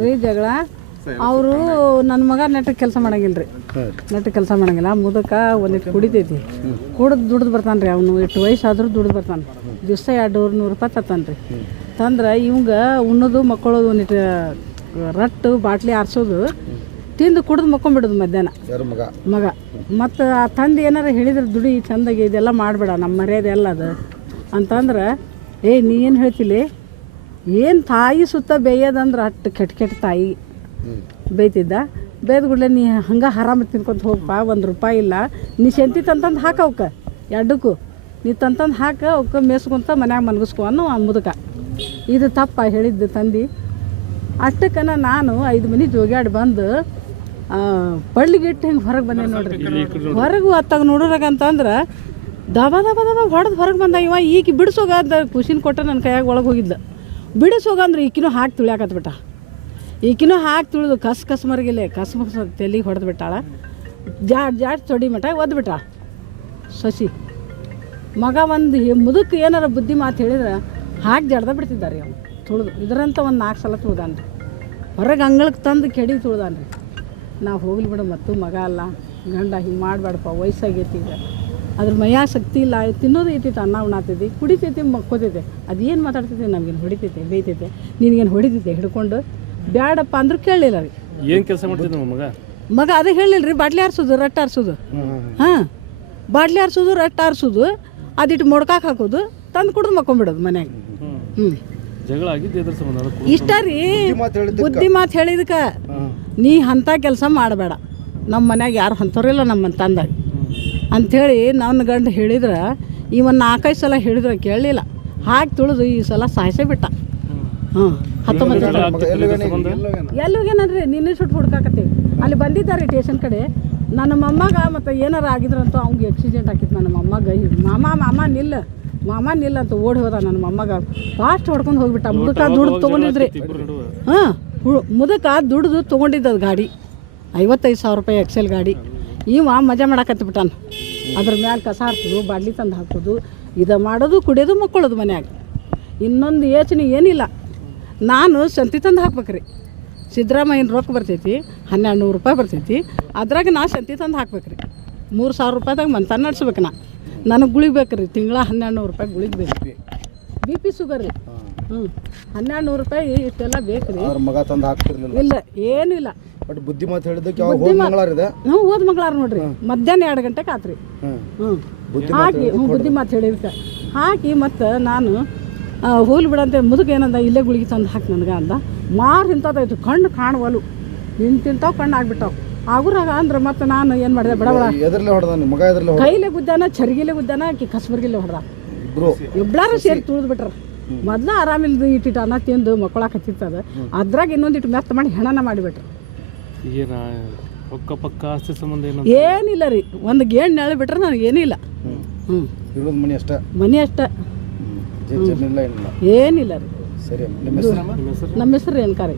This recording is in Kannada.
ರೀ ಜಗಳ ಅವರು ನನ್ನ ಮಗ ನೆಟ್ಟಗೆ ಕೆಲಸ ಮಾಡಂಗಿಲ್ರಿ ನೆಟ್ಟ ಕೆಲಸ ಮಾಡಂಗಿಲ್ಲ ಮುದಕ ಒಂದಿಟ್ಟು ಕುಡಿತೈತಿ ಕುಡ್ದು ದುಡ್ದು ಬರ್ತಾನೆ ರೀ ಅವನು ಎಷ್ಟು ವಯಸ್ಸಾದ್ರೂ ದುಡ್ದು ಬರ್ತಾನೆ ದಿವಸ ಎರಡು ನೂರು ರೂಪಾಯಿ ತತ್ತಾನೆ ರೀ ತಂದ್ರೆ ಇವಂಗ ಉಣ್ಣೋದು ಮಕ್ಕಳದು ಒಂದಿಟ್ಟು ರಟ್ಟು ಬಾಟ್ಲಿ ಆರಿಸೋದು ತಿಂದು ಕುಡಿದು ಮಕ್ಕೊಂಬಿಡೋದು ಮಧ್ಯಾಹ್ನ. ಮಗ? ಮಗ. ಮತ್ತು ಆ ತಂದೆ ಏನಾರ ಹೇಳಿದ್ರೆ ದುಡಿ ಚಂದಾಗಿ ಇದೆಲ್ಲ ಮಾಡಬೇಡ ನಮ್ಮ ಮರ್ಯಾದೆ ಎಲ್ಲ ಅದು. ಅಂತಂದ್ರೆ ಏ ನೀ ಏನು ಹೇಳ್ತಿಲಿ? ಏನು ತಾಯಿ ಸುತ್ತ ಬೇಯೋದಂದ್ರೆ ಅಟ್ಟು ಕೆಟ್ಟ ಕೆಟ್ಟ ತಾಯಿ ಬೇಯ್ತಿದ್ದ. ಬೇಯ್ದ ಕೂಡಲೇ ನೀ ಹಂಗೆ ಆರಾಮ ತಿನ್ಕೊಂತ ಹೋಗಪ್ಪ ಒಂದು ರೂಪಾಯಿ ಇಲ್ಲ. ನೀ ಶಂತಿ ತಂತಂದು ಹಾಕ ಅವಕ್ಕೆ ಎರಡಕ್ಕೂ ನೀ ತಂತಂದು ಹಾಕ ಅವಕ್ಕೆ ಮೇಸ್ಕೊಂತ ಮನ್ಯಾಗ ಮನ್ಗಿಸ್ಕೊ ಅನ್ನೋ ಆ ಮುದುಕ. ಇದು ತಪ್ಪ ಹೇಳಿದ್ದು ತಂದು. ಅಷ್ಟಕ್ಕನ ನಾನು ಐದು ಮನೆ ಜೋಗ್ಯಾಡಿ ಬಂದು ಪಳ್ಳಿಗಿಟ್ಟು ಹಿಂಗೆ ಹೊರಗೆ ಬಂದೆ ನೋಡ್ರಿ. ಹೊರಗೆ ಅತ್ತಾಗ ನೋಡೋರಾಗ ಅಂತಂದ್ರೆ ದಬ ದಬ ದಬ ಹೊಡೆದು ಹೊರಗೆ ಬಂದ ಇವ, ಈಕಿ ಬಿಡಿಸೋಗ ಅಂತ ಖುಷಿನ ಕೊಟ್ಟ ನನ್ನ ಕೈಯಾಗ ಒಳಗೆ ಹೋಗಿದ್ದ. ಬಿಡಿಸೋಗ ಅಂದ್ರೆ ಈಕಿನೂ ಹಾಕಿ ತುಳಿಯಾಕತ್ಬಿಟ್ಟ ಈಕಿನೂ ಹಾಕಿ ತುಳಿದು ಕಸ್ ಕಸ್ ಮರಗಿಲ್ಲ ಕಸ್ ಮಸ್ ತೆಲಿಗೆ ಹೊಡೆದು ಬಿಟ್ಟಾಳ. ಜಾಡ್ ಜಾಡ್ ತೊಡಿ ಮಠ ಒದ್ಬಿಟ್ಟ ಸಸಿ, ಮಗ ಒಂದು ಮುದುಕ್ ಏನಾರ ಬುದ್ಧಿ ಮಾತು ಹೇಳಿದ್ರೆ ಹಾಕಿ ಜಡ್ದ ಬಿಡ್ತಿದ್ದಾರೆ ಅವ್ನು ತುಳಿದು, ಇದರಂತ ಒಂದು ನಾಲ್ಕು ಸಲ ತುಳ್ದಾನ ರೀ ಹೊರಗೆ ಅಂಗಳಕ್ಕೆ ತಂದು ಕೆಡಿ ತುಳ್ದಾನ ರೀ ನಾವು ಹೋಗ್ಲಿ ಬಿಡು ಮತ್ತು ಮಗ ಅಲ್ಲ. ಗಂಡ ಹಿಂಗೆ ಮಾಡಬೇಡಪ್ಪ ವಯಸ್ಸಾಗೈತಿ ಈಗ. ಅದ್ರ ಮಯ ಶಕ್ತಿ ಇಲ್ಲ ತಿನ್ನೋದು ಐತಿತ್ತು ಅನ್ನ ಉಣ್ಣಾತೈತಿ ಕುಡಿತೈತಿ ಮಕ್ಕೋತೈತೆ ಅದೇನು ಮಾತಾಡ್ತೈತೆ ನಮಗೇನು ಹೊಡಿತೈತೆ ಬೇಯ್ತೈತೆ. ನಿನಗೇನು ಹೊಡಿತೈತೆ ಹಿಡ್ಕೊಂಡು? ಬ್ಯಾಡಪ್ಪ ಅಂದ್ರೆ ಕೇಳಲಿಲ್ಲ ರೀ. ಏನು ಕೆಲಸ ಮಾಡ್ತಿದ್ದ ನಮ್ಮ ಮಗ? ಮಗ ಅದೇ ಹೇಳಿಲ್ಲ ರೀ ಬಾಟ್ಲಿ ಆರಿಸೋದು ರಟ್ಟ ಆರಿಸೋದು. ಹಾಂ. ಬಾಟ್ಲಿ ಆರಿಸೋದು ರಟ್ಟ ಆರಿಸೋದು ಅದಿಟ್ಟು ಮೊಡ್ಕಾಕ್ ಹಾಕೋದು ತಂದು ಕುಡಿದು ಮಕ್ಕೊಂಬಿಡೋದು ಮನ್ಯಾಗ. ಹ್ಞೂ ಜಗಳ ಇಷ್ಟ ರೀ. ಬುದ್ಧಿ ಮಾತು ಹೇಳಿದಕ್ಕೆ ನೀ ಅಂಥ ಕೆಲಸ ಮಾಡಬೇಡ. ನಮ್ಮ ಮನ್ಯಾಗ ಯಾರು ಅಂಥವ್ರಿಲ್ಲ ನಮ್ಮ ತಂದಾಗ. ಅಂಥೇಳಿ ನನ್ನ ಗಂಡ ಹೇಳಿದ್ರೆ ಇವನ್ ನಾಲ್ಕೈದು ಸಲ ಹೇಳಿದ್ರೆ ಕೇಳಲಿಲ್ಲ. ಹಾಕಿ ತುಳಿದು ಈ ಸಲ ಸಾಯಿಸೇ ಬಿಟ್ಟ. ಹ್ಞೂ ಹತ್ತೊಂಬತ್ತು ಎಲ್ಲೋಗೇನನ್ರಿ ನಿನ್ನೆ ಸುಟ್ಟು ಹುಡ್ಕಾಕತ್ತೀವಿ ಅಲ್ಲಿ ಬಂದಿದ್ದಾರೆ ಸ್ಟೇಷನ್ ಕಡೆ. ನನ್ನ ಮೊಮ್ಮಗ ಮತ್ತು ಏನಾರು ಆಗಿದ್ರಂತೂ ಅವ್ಗೆ ಆಕ್ಸಿಡೆಂಟ್ ಆಗಿತ್ತು ನನ್ನ ಮೊಮ್ಮಗ. ಮಾಮ ಮಾಮ ನಿಲ್ಲ. ಮಾಮ ನಿಲ್ಲ ಅಂತ ಓಡಿ ಹೋದ ನನ್ನ ಮೊಮ್ಮಗ. ಫಾಸ್ಟ್ ಹೊಡ್ಕೊಂಡು ಹೋಗ್ಬಿಟ್ಟ. ಮುಡುಕ ದುಡ್ಡು ತೊಗೊಂಡಿದ್ರಿ. ಹಾಂ ಮುದಕ ದುಡ್ದು ತೊಗೊಂಡಿದ್ದದು ಗಾಡಿ. ಐವತ್ತೈದು ಸಾವಿರ ರೂಪಾಯಿ ಎಕ್ಸೆಲ್ ಗಾಡಿ. ಇವ ಮಜಾ ಮಾಡಕತ್ಬಿಟ್ಟಾನ. ಅದ್ರ ಮ್ಯಾಲೆ ಕಸ ಹಾಕೋದು ಬಾಡ್ಲಿ ತಂದು ಹಾಕೋದು ಇದು ಮಾಡೋದು, ಕುಡಿಯೋದು, ಮಕ್ಕೊಳ್ಳೋದು ಮನ್ಯಾಗ. ಇನ್ನೊಂದು ಯೋಚನೆ ಏನಿಲ್ಲ. ನಾನು ಸಂತಿ ತಂದು ಹಾಕ್ಬೇಕ್ರಿ. ಸಿದ್ದರಾಮಯ್ಯನ ರೊಕ್ಕ ಬರ್ತೈತಿ ಹನ್ನೆರಡು ನೂರು ರೂಪಾಯಿ ಬರ್ತೈತಿ. ಅದ್ರಾಗ ನಾ ಸಂತಿ ತಂದು ಹಾಕ್ಬೇಕ್ರಿ. ಮೂರು ಸಾವಿರ ರೂಪಾಯಿದಾಗ ಮಂತ ನಡ್ಸ್ಬೇಕು ನಾ. ನನಗೆ ಗುಳಿಬೇಕ್ರಿ ತಿಂಗಳ ಹನ್ನೆರಡು ನೂರು ರೂಪಾಯಿ ಗುಳಿಗೆ ಬೇಕು ಬಿ ಪಿ ಶುಗರ್ ರೀ ಹ್ಞೂ ಹನ್ನೆರಡು ನೂರು ರೂಪಾಯಿ ಇಷ್ಟೆಲ್ಲ ಬೇಕು ರೀ ಅವ್ರ ಮಗ ತಂದು ಹಾಕ್ತಿರ್ಲಿಲ್ಲ. ಇಲ್ಲ ಏನಿಲ್ಲ. ಬಟ್ ಬುದ್ಧಿ ಮಾತು ಹೇಳಿದ್ದಕ್ಕೆ ಯಾವಾಗ ಹೋಗಿ ಮಂಗಳಾರ ಇದೆ? ನಾವು ಓದ್ ಮಂಗಳಾರ ನೋಡ್ರಿ. ಮಧ್ಯಾಹ್ನ ಎರಡು ಗಂಟೆಗೆ ಆತ್ರಿ. ಹ್ಮ್. ಹ್ಞೂ ಬುದ್ಧಿ ಹಾಕಿ ಹ್ಞೂ ಬುದ್ಧಿ ಮಾತು ಹೇಳಿದ್ಕೆ ಹಾಕಿ ಮತ್ತು ನಾನು ಹೋಲ್ ಬಿಡಂತೆ ಮುದುಕ ಏನಂದ ಇಲ್ಲೇ ಗುಳಿಗೆ ತಂದು ಹಾಕಿ ನನಗೆ ಅಂದ. ಮಾರು ಇಂಥದ್ದಾಯ್ತು ಕಣ್ಣು ಕಾಣುವಲು ಇಂತಿಂತಾವ್ ಕಣ್ಣು ಆಗ್ಬಿಟ್ಟಾವು. ಆಗುರಾಗ ಅಂದ್ರೆ ಮತ್ತೆ ನಾನು ಏನು ಮಾಡಿದೆ ಬಡಬಡ ಹೊಡೆದ ಮಗ ಕೈಲೇ ಗುದ್ದಾನ ಚರ್ಗಿಲೆ ಗುದ್ದಾನ ಆಕಿ ಕಸ್ಬರ್ಗಿಲೆ ಹೊಡ್ದ. ಇಬ್ರು. ಇಬ್ಬಳಾರು ಸೇರಿ ತುಳಿದು ಬಿಟ್ರ. ಮೊದ್ಲು ಆರಾಮಿಲ್ದು ಇಟ್ಟಿಟ್ಟು ಅನ್ನ ತಿಂದು ಮಕ್ಕಳಾಕತ್ತಿತ್ತದ ಅದ್ರಾಗ ಇನ್ನೊಂದಿಟ್ಟು ಮೆತ್ತ ಮಾಡಿ ಹೆಣನ ಮಾಡಿಬಿಟ್ರು. ಪಕ್ಕ ಆಸ್ತಿ ಸಂಬಂಧ ಏನಿಲ್ಲ ರೀ ಒಂದು ಗೇಣ್ ನೆಳೆ ಬಿಟ್ರೆ ನನಗೆ ಏನಿಲ್ಲ. ಹ್ಞೂ ಇರೋದು ಮನೆ ಅಷ್ಟೇ? ಮನೆ ಅಷ್ಟ. ಜೇನಿಲ್ಲ ಏನಿಲ್ಲ? ಏನಿಲ್ಲ ರೀ. ಸರಿ ನಮ್ಮ ನಿಮ್ಮ ಹೆಸರು? ಏನ್ ರೇಣುಕಾರಿ